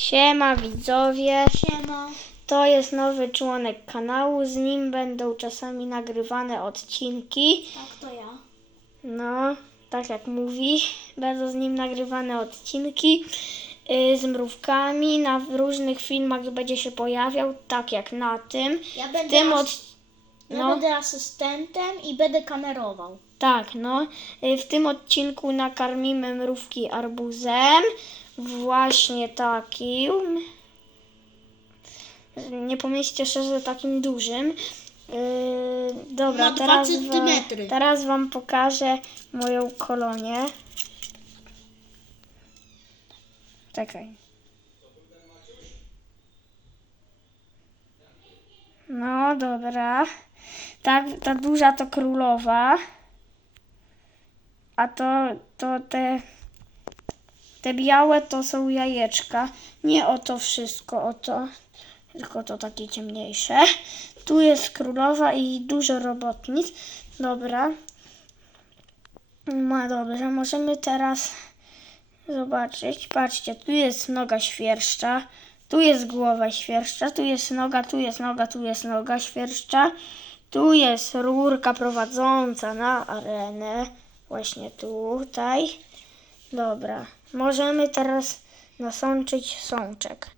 Siema widzowie, Siema. to jest nowy członek kanału, z nim będą czasami nagrywane odcinki. Tak, to ja. No, tak jak mówi, będą z nim nagrywane odcinki y, z mrówkami. Na różnych filmach będzie się pojawiał, tak jak na tym. Ja W będę, tym as- od... ja No, będę asystentem i będę kamerował. tak, no. Y, W tym odcinku nakarmimy mrówki arbuzem. Właśnie takim. Nie pomyślcie że takim dużym. Yy, dobra, teraz, centymetry. teraz Wam pokażę moją kolonię. Czekaj. No dobra. Ta, ta duża to królowa. A to, to te, te białe to są jajeczka. Nie o to wszystko, o to. Tylko to takie ciemniejsze. Tu jest królowa i dużo robotnic. Dobra. No dobrze, możemy teraz zobaczyć. Patrzcie, tu jest noga świerszcza. Tu jest głowa świerszcza, tu jest noga, tu jest noga, tu jest noga świerszcza. Tu jest rurka prowadząca na arenę. Właśnie tutaj. Dobra. Możemy teraz nasączyć sączek.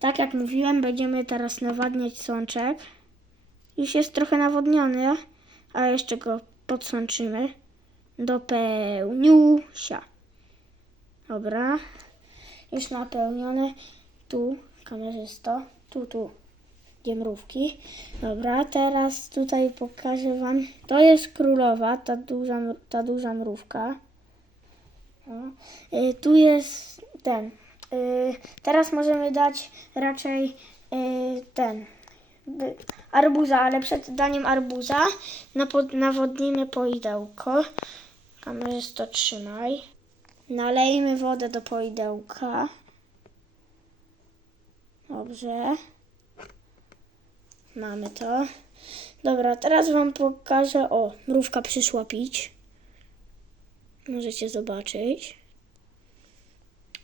Tak jak mówiłem, będziemy teraz nawadniać sączek. Już jest trochę nawodniony, a jeszcze go podsączymy do pełniusia. Dobra. Już napełnione. Tu kamerzysto. Tu, tu. Mrówki. Dobra, teraz tutaj pokażę Wam. To jest królowa, ta duża, ta duża mrówka. Y, tu jest ten. Y, teraz możemy dać raczej y, ten. Arbuza, ale przed daniem arbuza napo- nawodnimy poidełko. Kamerzysto trzymaj. Nalejmy wodę do poidełka. Dobrze. Mamy to. Dobra, teraz Wam pokażę. O, mrówka przyszła pić. Możecie zobaczyć.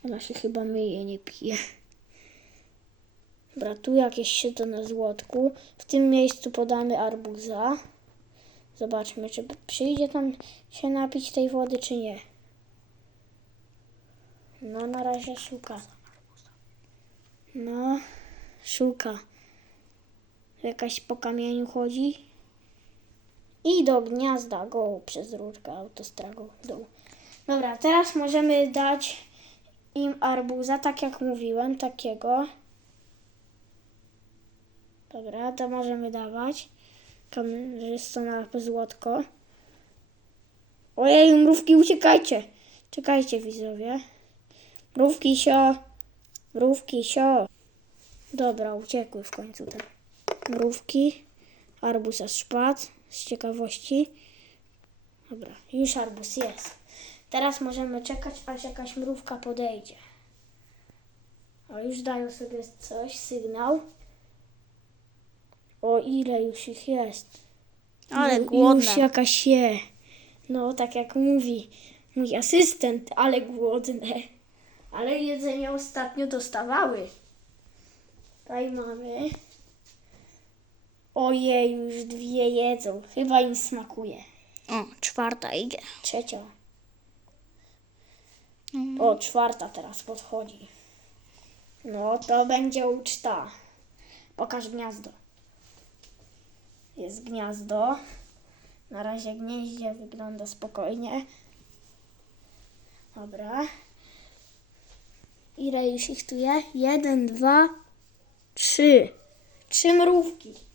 Ona się chyba myje, nie pije. Dobra, tu jakieś siedzą na złotku. W tym miejscu podamy arbuza. Zobaczmy, czy przyjdzie tam się napić tej wody, czy nie. No, na razie szuka. No, szuka. Jakaś po kamieniu chodzi. I do gniazda go przez rurkę autostragą w dół. Dobra, teraz możemy dać im arbuza, tak jak mówiłem, takiego. Dobra, to możemy dawać. Kamerzysto na złotko. Ojej, mrówki, uciekajcie. Czekajcie, widzowie. Mrówki sio. Mrówki sio. Dobra, uciekły w końcu te mrówki. Arbuz aż spadł z ciekawości. Dobra, już arbuz jest. Teraz możemy czekać, aż jakaś mrówka podejdzie. O, już dają sobie coś, sygnał. O ile już ich jest. Ale głodne. Już jakaś je. No, tak jak mówi mój asystent, ale głodne. Ale jedzenie ostatnio dostawały. Tutaj mamy. Ojej, już dwie jedzą. Chyba im smakuje. O, czwarta idzie. Trzecia. O, czwarta teraz podchodzi. No, to będzie uczta. Pokaż gniazdo. Jest gniazdo. Na razie gnieździe wygląda spokojnie. Dobra. Ile już ich tu jest? Jeden, dwa, trzy. Trzy mrówki.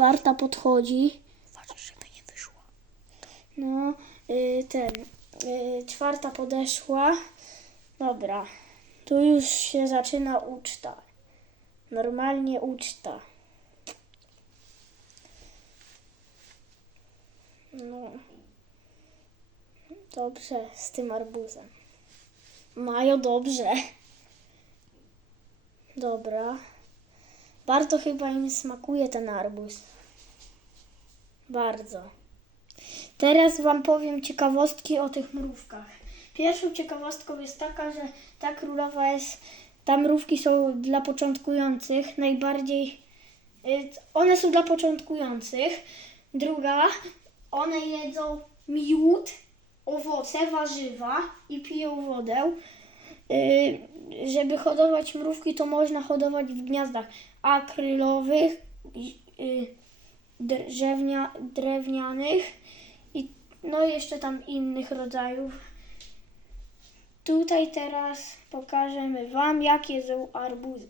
Czwarta podchodzi. Uważaj, żeby nie wyszło. No, y, ten. y, czwarta podeszła. Dobra. Tu już się zaczyna uczta. Normalnie uczta. No. Dobrze z tym arbuzem. Mają dobrze. Dobra. Bardzo chyba im smakuje ten arbuz. Bardzo. Teraz Wam powiem ciekawostki o tych mrówkach. Pierwszą ciekawostką jest taka, że ta królowa jest, tam mrówki są dla początkujących, najbardziej, y, one są dla początkujących. Druga, one jedzą miód, owoce, warzywa i piją wodę. Y, żeby hodować mrówki, to można hodować w gniazdach akrylowych, y, drzewnia, drewnianych i no jeszcze tam innych rodzajów. Tutaj teraz pokażemy Wam, jak jedzą arbuzy.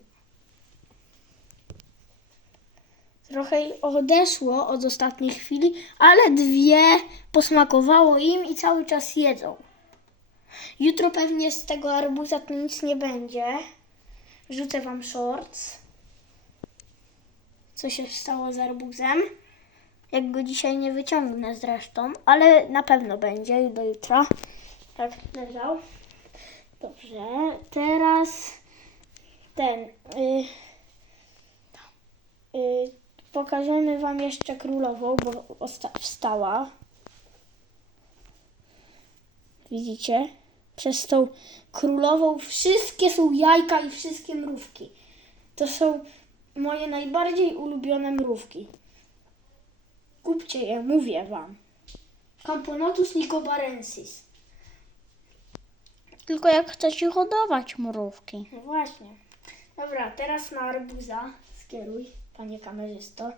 Trochę odeszło od ostatniej chwili, ale dwie posmakowało im i cały czas jedzą. Jutro pewnie z tego arbuza to nic nie będzie. Rzucę Wam shorts. Co się stało z arbuzem? Jak go dzisiaj nie wyciągnę zresztą, ale na pewno będzie do jutra. Tak leżał. Dobrze, teraz ten. Y, y, pokażemy Wam jeszcze królową, bo wstała. Widzicie? Przez tą królową wszystkie są jajka i wszystkie mrówki. To są moje najbardziej ulubione mrówki. Kupcie je, mówię Wam. Camponotus nicobarensis. Tylko jak chcecie hodować mrówki. No właśnie. Dobra, teraz na arbuza skieruj, panie kamerzysto.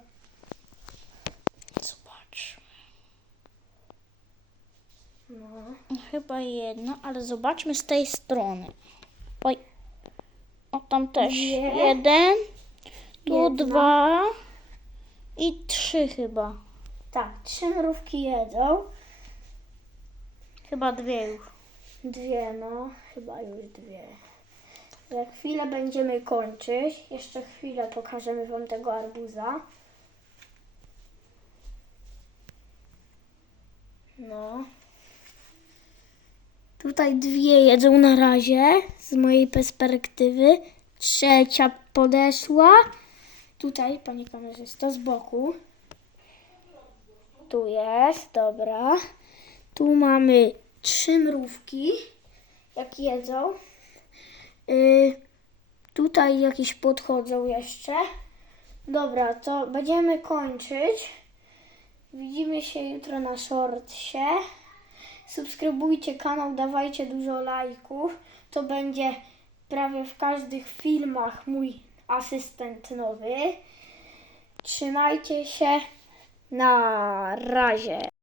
No. Chyba jedno, ale zobaczmy z tej strony. Oj. O, tam też jeden. Tu Jedna. dwa. I trzy chyba. Tak, trzy mrówki jedzą. Chyba dwie już. Dwie, no, chyba już dwie. Za chwilę będziemy kończyć. Jeszcze chwilę pokażemy Wam tego arbuza. No. Tutaj dwie jedzą na razie, z mojej perspektywy. Trzecia podeszła. Tutaj, panie kamerzysto, z boku. Tu jest, dobra. Tu mamy trzy mrówki, jak jedzą. Y, tutaj jakieś podchodzą jeszcze. Dobra, to będziemy kończyć. Widzimy się jutro na shortsie. Subskrybujcie kanał, dawajcie dużo lajków. To będzie prawie w każdych filmach mój asystent nowy. Trzymajcie się. Na razie.